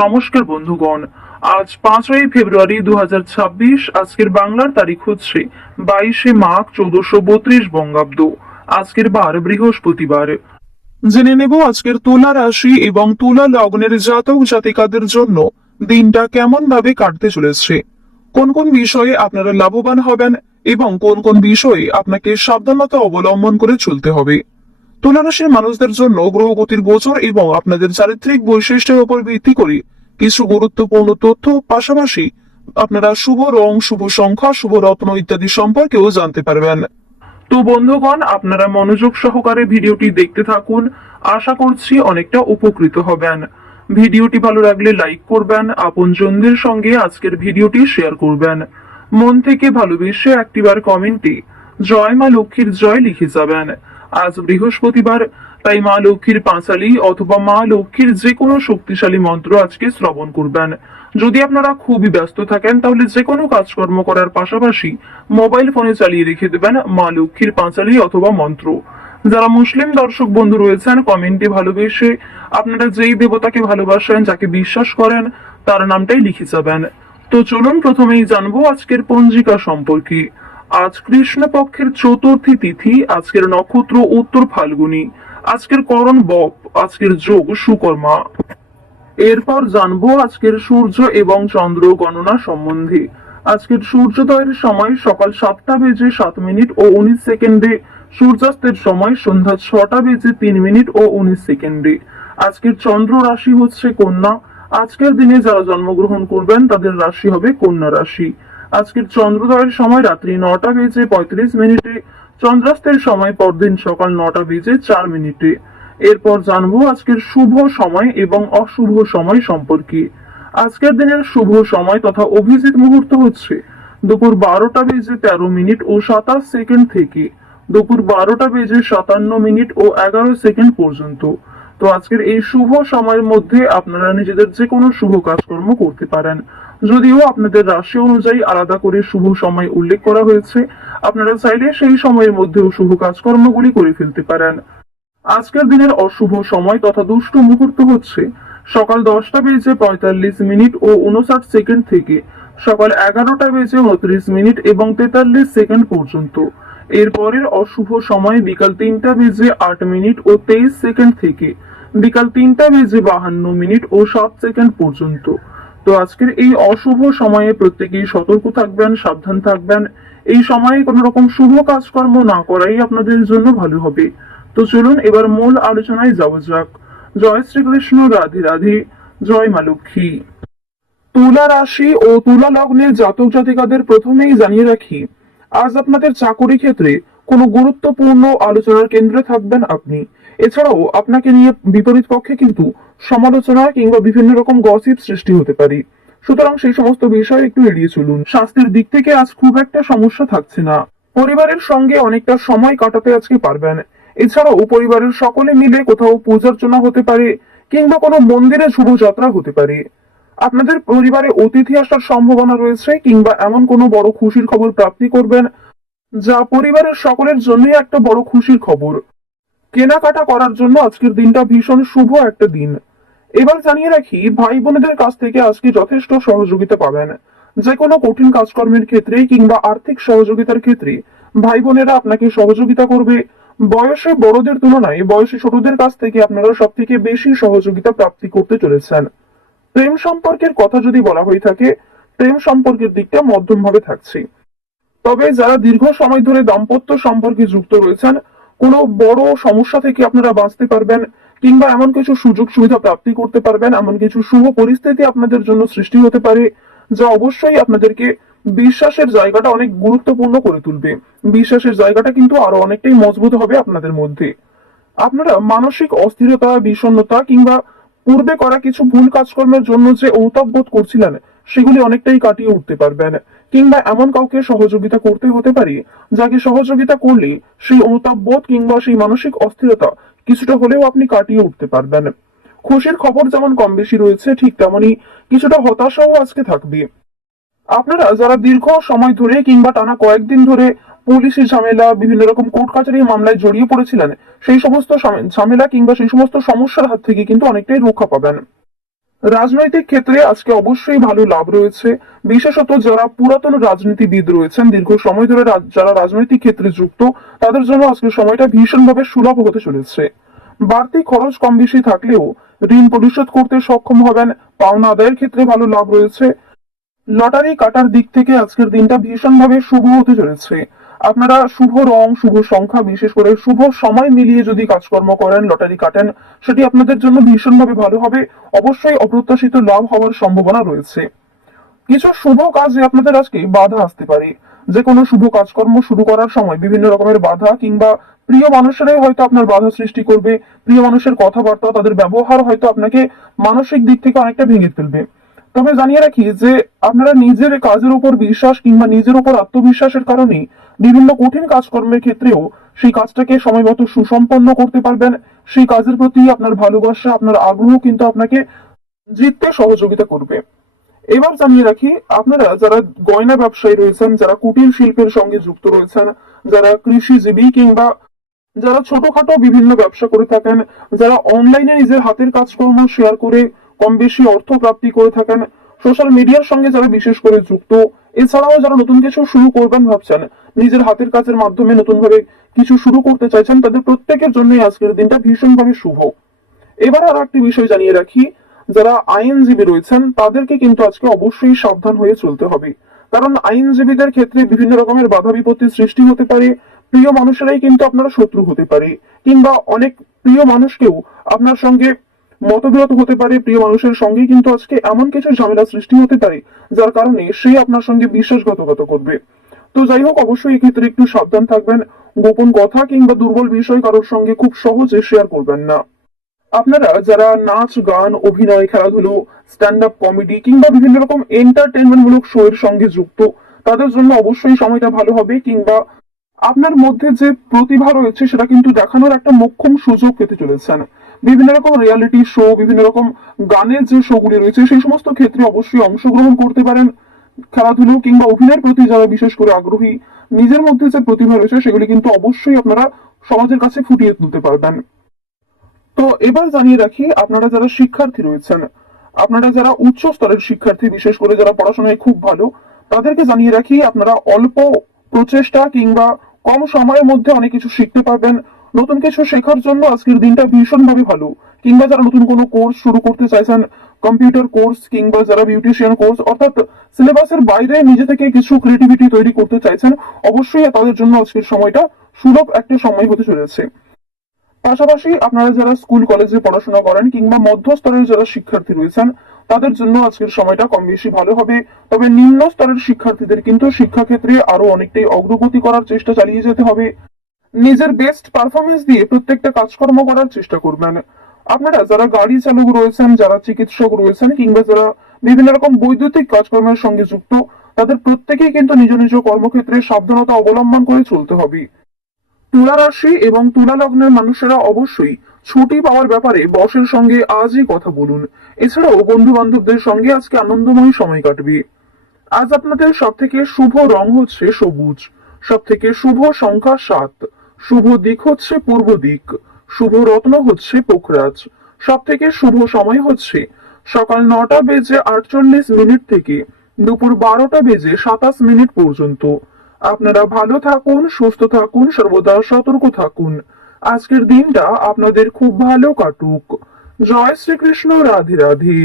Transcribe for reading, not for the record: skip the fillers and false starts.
নমস্কার বন্ধুগণ। আজ 5ই ফেব্রুয়ারি 2026। আজকের বাংলার তারিখ হচ্ছে 22শে মাঘ 1432 বঙ্গাব্দ। আজকের বার বৃহস্পতিবার। জেনে নেব আজকের তুলা রাশি এবং তুলা লগ্নের জাতক জাতিকাদের জন্য দিনটা কেমন ভাবে কাটতে চলেছে, কোন কোন বিষয়ে আপনারা লাভবান হবেন এবং কোন কোন বিষয়ে আপনাকে সাবধানতা অবলম্বন করে চলতে হবে। তুলা রাশির মানুষদের জন্য গ্রহগতির গোচর এবং আপনাদের চারিত্রিক বৈশিষ্ট্যের উপর ভিত্তি করে কিছু গুরুত্বপূর্ণ তথ্য, পাশাপাশি আপনারা শুভ রং, শুভ সংখ্যা, শুভ রত্ন ইত্যাদি সম্পর্কেও জানতে পারবেন। তো বন্ধুগণ, আপনারা মনোযোগ সহকারে ভিডিওটি দেখতে থাকুন। আশা করছি অনেকটা উপকৃত হবেন। ভিডিওটি ভালো লাগলে লাইক করবেন, আপনজনদের সঙ্গে আজকের ভিডিওটি শেয়ার করবেন। মন থেকে ভালোবেসে একটিবার কমেন্টে জয় মা লক্ষ্মীর জয় লিখে যাবেন। আজ বৃহস্পতিবার, তাই মা লক্ষ্মীর পাঁচালী অথবা মা লক্ষ্মীর যে কোনো শক্তিশালী মন্ত্র আজকে শ্রবণ করবেন। যদি আপনারা খুবই ব্যস্ত থাকেন তাহলে যে কোনো কাজকর্ম করার পাশাপাশি মোবাইল ফোনে চালিয়ে রেখে দেবেন মা লক্ষ্মীর পাঁচালী অথবা মন্ত্র। যারা মুসলিম দর্শক বন্ধু রয়েছেন, কমেন্টে ভালোবেসে আপনারা যেই দেবতাকে ভালোবাসেন, যাকে বিশ্বাস করেন, তার নামটাই লিখে যাবেন। তো চলুন প্রথমেই জানবো আজকের পঞ্জিকা সম্পর্কে। আজ কৃষ্ণপক্ষের চতুর্থী তিথি, আজকের নক্ষত্র উত্তর ফাল্গুনী, আজকের করণ বপ, আজকের যোগ সুকর্মা। এরপর জানবো আজকের সূর্য এবং চন্দ্র গণনা সম্বন্ধে। আজকের সূর্যোদয়ের সময় সকাল 7টা বেজে 7 মিনিট ও 19 সেকেন্ডে, সূর্যাস্তের সময় সন্ধ্যা 6টা বেজে 3 মিনিট ও 19 সেকেন্ডে। আজকের চন্দ্র রাশি হচ্ছে কন্যা। আজকের দিনে যারা জন্মগ্রহণ করবেন তাদের রাশি হবে কন্যা রাশি। আজকের চন্দ্রোদয়ের সময় রাত্রি 9টা বেজে 35 মিনিটে, চন্দ্রাস্তের সময় পরদিন সকাল 9টা বেজে 4 মিনিটে। এরপর জানবো আজকের শুভ সময় এবং অশুভ সময় সম্পর্কে। আজকের দিনের শুভ সময় তথা অভিজিৎ মুহূর্ত হচ্ছে দুপুর 12টা বেজে 13 মিনিট ও 27 সেকেন্ড থেকে দুপুর 12টা বেজে 57 মিনিট ও 11 সেকেন্ড পর্যন্ত। তো আজকের এই শুভ সময়ের মধ্যে আপনারা নিজেদের যে কোনো শুভ কাজকর্ম করতে পারেন। যদিও আপনাদের রাশি অনুযায়ী আলাদা করে শুভ সময় উল্লেখ করা হয়েছে, আপনারা চাইলে সেই সময়ের মধ্যেও শুভ কাজকর্মগুলি করে ফেলতে পারেন। আজকের দিনের অশুভ সময় তথা দুষ্ট মুহূর্ত হচ্ছে সকাল 10টা বেজে 45 মিনিট ও 59 সেকেন্ড থেকে সকাল 11টা বেজে 29 মিনিট এবং 43 সেকেন্ড পর্যন্ত। এরপরের অশুভ সময় বিকাল 3টা বেজে 8 মিনিট ও 23 সেকেন্ড থেকে বিকাল 3টা বেজে 52 মিনিট ও 7 সেকেন্ড পর্যন্ত। তো আজকের এই অশুভ সময়ে প্রত্যেকেই সতর্ক থাকবেন, সাবধান থাকবেন। এই সময়ে কোনো রকম শুভ কাজকর্ম না করাই আপনাদের জন্য ভালো হবে। তো চলুন এবার মূল আলোচনায় যাওয়া যাক। জয় শ্রীকৃষ্ণ, রাধে রাধে, জয় মা লক্ষ্মী। তুলা রাশি ও তুলা লগ্নের জাতক জাতিকাদের প্রথমেই জানিয়ে রাখি, আজ আপনাদের চাকরি ক্ষেত্রে কোনো গুরুত্বপূর্ণ আলোচনার কেন্দ্রে থাকবেন আপনি। এছাড়াও আপনাকে নিয়ে বিপরীত পক্ষে কিন্তু সমালোচনা কিংবা বিভিন্ন রকম গসিপ সৃষ্টি হতে পারে। সুতরাং সেই সমস্ত বিষয় একটু এড়িয়ে চলুন। স্বাস্থ্যের দিক থেকে আজ খুব একটা সমস্যা থাকছে না। পরিবারের সঙ্গে অনেকটা সময় কাটাতে আজকে পারবেন। এছাড়াও পরিবারের সকলে মিলে কোথাও পূজার্চনা হতে পারে কিংবা কোনো মন্দিরে শুভযাত্রা হতে পারে। আপনাদের পরিবারে অতিথি আসার সম্ভাবনা রয়েছে কিংবা এমন কোনো বড় খুশির খবর প্রাপ্তি করবেন, যা পরিবারের সকলের জন্যই একটা বড় খুশির খবর। কেনাকাটা করার জন্য আজকের দিনটা ভীষণ শুভ একটা দিন। এবার জানিয়ে রাখি, ভাই বোনেদের কাছ থেকে আজকে যথেষ্ট সহযোগিতা পাবেন। যে কোনো কঠিন কাজকর্মের ক্ষেত্রে কিংবা আর্থিক সহযোগিতার ক্ষেত্রে ভাই বোনেরা আপনাকে সহযোগিতা করবে। বয়সে বড়দের তুলনায় বয়সে ছোটদের কাছ থেকে আপনারা সব থেকে বেশি সহযোগিতা প্রাপ্তি করতে চলেছেন। প্রেম সম্পর্কের কথা যদি বলা হয়ে থাকে, প্রেম সম্পর্কের দিকটা মধ্যম ভাবে থাকছে। তবে যারা দীর্ঘ সময় ধরে দাম্পত্য সম্পর্কে যুক্ত রয়েছেন, কোনো বড় সমস্যা থেকে আপনারা বাঁচতে পারবেন কিংবা এমন কিছু সুযোগ সুবিধা প্রাপ্তি করতে পারবেন, এমন কিছু শুভ পরিস্থিতি আপনাদের জন্য সৃষ্টি হতে পারে, যা অবশ্যই আপনাদেরকে বিশ্বাসের জায়গাটা অনেক গুরুত্বপূর্ণ করে তুলবে। বিশ্বাসের জায়গাটা কিন্তু আরো অনেকটাই মজবুত হবে আপনাদের মধ্যে। আপনারা মানসিক অস্থিরতা, বিষণ্ণতা কিংবা পূর্বে করা কিছু ভুল কাজকর্মের জন্য যে অনুতাপ বোধ করছিলেন, সেগুলি অনেকটাই কাটিয়ে উঠতে পারবেন। কিংবা এমন কাউকে সহযোগিতা করতে হতে পারে, যাকে সহযোগিতা করলে সেই অনুতাপ বোধ কিংবা সেই মানসিক অস্থিরতা কিছুটা হলেও আপনি কাটিয়ে উঠতে পারবেন। খুশির খবর যেমন কম বেশি রয়েছে, ঠিক তেমনি কিছুটা হতাশাও আজকে থাকবে। আপনারা যারা দীর্ঘ সময় ধরে কিংবা টানা কয়েকদিন ধরে পুলিশি ঝামেলা, বিভিন্ন রকম কোর্ট কাচারির মামলায় জড়িয়ে পড়েছিলেন, সেই সমস্ত ঝামেলা কিংবা সেই সমস্ত সমস্যার হাত থেকে কিন্তু অনেকটাই রক্ষা পাবেন। রাজনৈতিক ক্ষেত্রে আজকে অবশ্যই ভালো লাভ রয়েছে। বিশেষত যারা পুরাতন রাজনীতিবিদ রয়েছেন, দীর্ঘ সময় ধরে যারা রাজনৈতিক ক্ষেত্রে যুক্ত, তাদের জন্য আজকের সময়টা ভীষণভাবে সুলভ হতে চলেছে। বাড়তি খরচ কম বেশি থাকলেও ঋণ পরিশোধ করতে সক্ষম হবেন। পাওনা আদায়ের ক্ষেত্রে ভালো লাভ রয়েছে। লটারি কাটার দিক থেকে আজকের দিনটা ভীষণভাবে শুভ হতে চলেছে। আপনারা শুভ রং, শুভ সংখ্যা, বিশেষ করে শুভ সময় মিলিয়ে যদি কাজকর্ম করেন, লটারি কাটেন, সেটি আপনাদের জন্য ভীষণভাবে ভালো হবে। অবশ্যই অপ্রত্যাশিত লাভ হওয়ার সম্ভাবনা রয়েছে। কিছু শুভ কাজে আপনাদের আজকে বাধা আসতে পারে। যে কোনো শুভ কাজকর্ম শুরু করার সময় বিভিন্ন রকমের বাধা, কিংবা প্রিয় মানুষেরাই হয়তো আপনার বাধা সৃষ্টি করবে। প্রিয় মানুষের কথাবার্তা, তাদের ব্যবহার হয়তো আপনাকে মানসিক দিক থেকে অনেকটা ভেঙে ফেলবে। তবে জানিয়ে রাখি যে আপনারা নিজের কাজের উপর বিশ্বাস কিংবা নিজের উপর আত্মবিশ্বাসের কারণে বিভিন্ন কঠিন কাজকর্মের ক্ষেত্রেও সেই কাজটাকে সময়মতো সুসম্পন্ন করতে পারবেন। সেই কাজের প্রতি আপনার ভালোবাসা, আপনার আগ্রহ কিন্তু আপনাকে জিততে সহযোগিতা করবে। এবার জানিয়ে রাখি, আপনারা যারা গয়না ব্যবসায়ী রয়েছেন, যারা কুটির শিল্পের সঙ্গে যুক্ত রয়েছেন, যারা কৃষিজীবী কিংবা যারা ছোটখাটো বিভিন্ন ব্যবসা করে থাকেন, যারা অনলাইনে নিজের হাতের কাজকর্ম শেয়ার করে কম বেশি অর্থ প্রাপ্তি করে থাকেন, সোশ্যাল মিডিয়ার সঙ্গে যারা বিশেষ করে যুক্ত, এছাড়াও যারা নতুন কিছু শুরু করবেন ভাবছেন, নিজের হাতের কাজের মাধ্যমে নতুন ভাবে কিছু শুরু করতে চাইছেন, তাদের প্রত্যেকের জন্যই আজকের দিনটা ভীষণভাবে শুভ। এবার আর একটি বিষয় জানিয়ে রাখি, যারা আইনজীবী রয়েছেন তাদেরকে কিন্তু আজকে অবশ্যই সাবধান হয়ে চলতে হবে। কারণ আইনজীবীদের ক্ষেত্রে বিভিন্ন রকমের বাধা বিপত্তির সৃষ্টি হতে পারে। প্রিয় মানুষেরাই কিন্তু আপনারা শত্রু হতে পারে, কিংবা অনেক প্রিয় মানুষকেও আপনার সঙ্গে মতবিরোধ হতে পারে। প্রিয় মানুষের সঙ্গেই কিন্তু আজকে এমন কিছু ঝামেলা সৃষ্টি হতে পারে যার কারণে সে আপনার সঙ্গে বিশ্বাসঘাতকতা করবে। তো যাই হোক, অবশ্যই এক্ষেত্রে একটু সাবধান থাকবেন। গোপন কথা কিংবা দুর্বল বিষয় কারোর সঙ্গে খুব সহজে শেয়ার করবেন না। আপনারা যারা নাচ, গান, অভিনয়, খেলাধুলো, স্ট্যান্ড আপ কমেডি কিংবা বিভিন্ন রকম এন্টারটেনমেন্ট মূলক শো এর সঙ্গে যুক্ত, তাদের জন্য অবশ্যই সময়টা ভালো হবে। কিংবা আপনার মধ্যে যে প্রতিভা রয়েছে সেটা কিন্তু দেখানোর একটা মোক্ষম সুযোগ পেতে চলেছেন। বিভিন্ন রকম রিয়ালিটি শো, বিভিন্ন রকম গানের যে শোগুলি রয়েছে, সেই সমস্ত ক্ষেত্রে অবশ্যই অংশগ্রহণ করতে পারেন। খেলাধুলো কিংবা অভিনয়ের প্রতি যারা বিশেষ করে আগ্রহী, নিজের মধ্যে যে প্রতিভা রয়েছে সেগুলি কিন্তু অবশ্যই আপনারা সমাজের কাছে ফুটিয়ে তুলতে পারবেন। তো এবার জানিয়ে রাখি, আপনারা যারা শিক্ষার্থী রয়েছেন, আপনারা যারা উচ্চ স্তরের শিক্ষার্থী, বিশেষ করে যারা পড়াশোনায় খুব ভালো, তাদেরকে জানিয়ে রাখি আপনারা অল্প প্রচেষ্টা কিংবা কম সময়ের মধ্যে অনেক কিছু শিখতে পারবেন। নতুন কিছু শেখার জন্য আজকের দিনটা ভীষণভাবে ভালো। কিংবা যারা নতুন কোনো কোর্স শুরু করতে চাইছেন, কম্পিউটার কোর্স কিংবা যারা বিউটিশিয়ান কোর্স, অর্থাৎ সিলেবাসের বাইরে নিজে থেকে কিছু ক্রিয়েটিভিটি তৈরি করতে চাইছেন, অবশ্যই তাদের জন্য আজকের সময়টা সুলভ একটা সময় হতে চলেছে। পাশাপাশি আপনারা যারা স্কুল কলেজে পড়াশোনা করেন কিংবা মধ্যস্তরের যারা শিক্ষার্থী রয়েছেন, তাদের জন্য আজকের সময়টা কম বেশি ভালো হবে। তবে নিম্ন স্তরের শিক্ষার্থীদের কিন্তু শিক্ষাক্ষেত্রে আরো অনেকটাই অগ্রগতি করার চেষ্টা চালিয়ে যেতে হবে। নিজের বেস্ট পারফরমেন্স দিয়ে প্রত্যেকটা কাজকর্ম করার চেষ্টা করবেন। আপনারা যারা গাড়ি চালক রয়েছেন, যারা চিকিৎসক রয়েছেন কিংবা যারা বিভিন্ন রকম বৈদ্যুতিক কাজকর্মের সঙ্গে যুক্ত, তাদের প্রত্যেকেই কিন্তু নিজ নিজ কর্মক্ষেত্রে সাবধানতা অবলম্বন করে চলতে হবে। তুলা রাশি এবং তুলা লগ্নের মানুষেরা অবশ্যই ছুটি পাওয়ার ব্যাপারে বসের সঙ্গে আজই কথা বলুন। এছাড়াও বন্ধু বান্ধবদের সঙ্গে আজকে আনন্দময় সময় কাটবে। আজ আপনাদের সব থেকে শুভ রং হচ্ছে সবুজ, সব থেকে শুভ সংখ্যা 7, শুভ দিক হচ্ছে পূর্ব দিক, শুভ রত্ন হচ্ছে পোখরাজ, সব থেকে শুভ সময় হচ্ছে সকাল 9টা বেজে 48 মিনিট থেকে দুপুর 12টা বেজে 27 মিনিট পর্যন্ত। আপনারা ভালো থাকুন, সুস্থ থাকুন, সর্বদা সতর্ক থাকুন। আজকের দিনটা আপনাদের খুব ভালো কাটুক। জয় শ্রীকৃষ্ণ, রাধে রাধে।